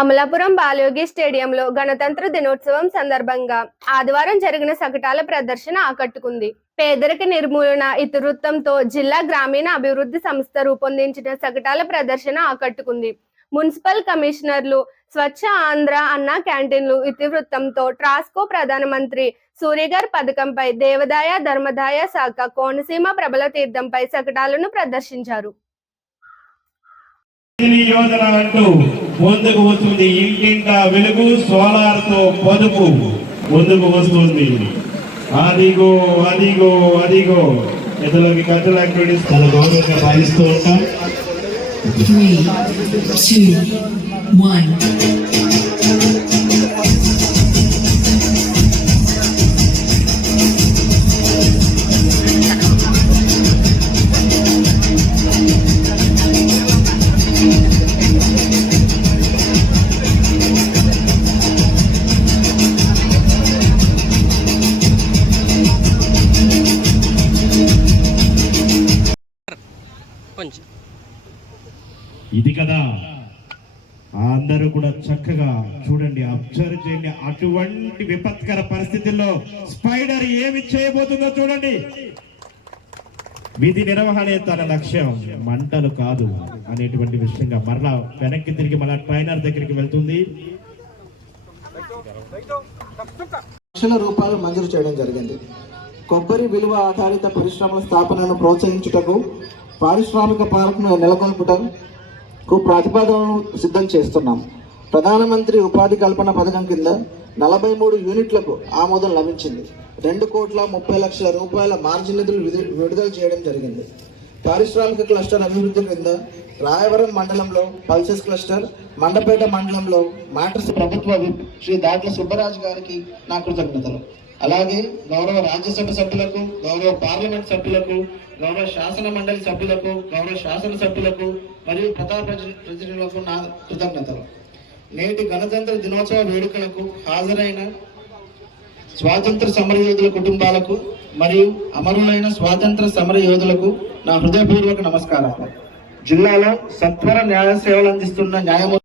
అమలాపురం బాలయోగి స్టేడియంలో గణతంత్ర దినోత్సవం సందర్భంగా ఆదివారం జరిగిన శకటాల ప్రదర్శన ఆకట్టుకుంది. పేదరిక నిర్మూలన ఇతివృత్తంతో జిల్లా గ్రామీణ అభివృద్ధి సంస్థ రూపొందించిన శకటాల ప్రదర్శన ఆకట్టుకుంది. మున్సిపల్ కమిషనర్లు స్వచ్ఛ ఆంధ్ర అన్న క్యాంటీన్లు ఇతివృత్తంతో ట్రాస్కో ప్రధానమంత్రి సూర్యగారి పథకంపై దేవాదాయ ధర్మదాయ శాఖ కోనసీమ ప్రబల తీర్థంపై శకటాలను ప్రదర్శించారు. యోజన అంటూ ముందుకు వస్తుంది. ఇంటింట వెలుగు సోలార్ తో పొదుపు ముందుకు వస్తుంది. అదిగో అదిగో అదిగో ఇందులోకి కల్చరల్ యాక్టివిటీస్ చాలా గౌరవంగా భావిస్తూ ఉంటాం. 3, 2, 1. ఇది కదా అందరూ కూడా చక్కగా చూడండి, అబ్జర్వ్ చేయండి. అటువంటి విపత్కర పరిస్థితుల్లో స్పైడర్ ఏమి చేయబోతుందో చూడండి. విధి నిర్వహణే తన లక్ష్యం, మంటలు కాదు అనేటువంటి విషయంగా మరలా వెనక్కి తిరిగి మళ్ళా ట్రైనర్ దగ్గరికి వెళ్తుంది. లక్షల రూపాయలు మంజూరు చేయడం జరిగింది. కొబ్బరి విలువ ఆధారిత పరిశ్రమల స్థాపనను ప్రోత్సహించుటకు పారిశ్రామిక పార్కును నెలకొల్పుటకు ప్రతిపాదనను సిద్ధం చేస్తున్నాం. ప్రధానమంత్రి ఉపాధి కల్పన పథకం కింద 43 యూనిట్లకు ఆమోదం లభించింది. 2,30,00,000 రూపాయల మార్జిన్ నిధులు విడుదల చేయడం జరిగింది. పారిశ్రామిక క్లస్టర్ అభివృద్ధి కింద రాయవరం మండలంలో పల్సెస్ క్లస్టర్, మండపేట మండలంలో మ్యాట్రస్ ప్రభుత్వ శ్రీ దాట్ల సుబ్బరాజు గారికి నా కృతజ్ఞతలు. అలాగే గౌరవ రాజ్యసభ సభ్యులకు, గౌరవ పార్లమెంట్ సభ్యులకు, గౌరవ శాసన మండలి సభ్యులకు, గౌరవ శాసన సభ్యులకు మరియు ప్రజాప్రతినిధులకు నా కృతజ్ఞతలు. నేటి గణతంత్ర దినోత్సవ వేడుకలకు హాజరైన స్వాతంత్ర సమరయోధుల కుటుంబాలకు మరియు అమరులైన స్వాతంత్ర సమర యోధులకు నా హృదయపూర్వక నమస్కారాలు. జిల్లాలో సత్వర న్యాయ సేవలు అందిస్తున్న న్యాయమూర్తి